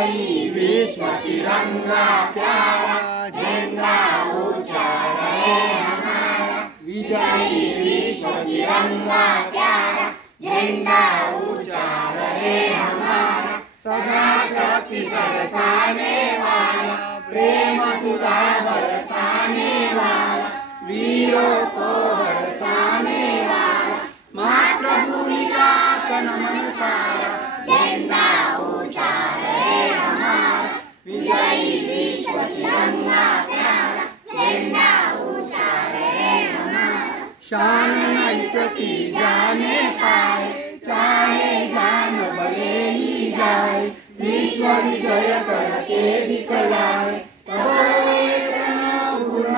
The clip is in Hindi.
विश्व तिरंगा प्यारा झंडा ऊंचा रहे हमारा। विजयी विश्व तिरंगा प्यारा झंडा ऊंचा रहे हमारा। सदा शक्ति सरसाने वाला, प्रेम सुधा बरसाने वाला, वीरों को हरसाने वाला, मातृभूमि का तन मन सारा झंडा ऊंचा रहे हमारा। विजयी विश्व तिरंगा प्यारा झंडा ऊंचा रहे हमारा। शान न इसकी जाने पाए, चाहे जान भले ही जाए, विश्व विजय करके दिखलाए। प्रणव गुरु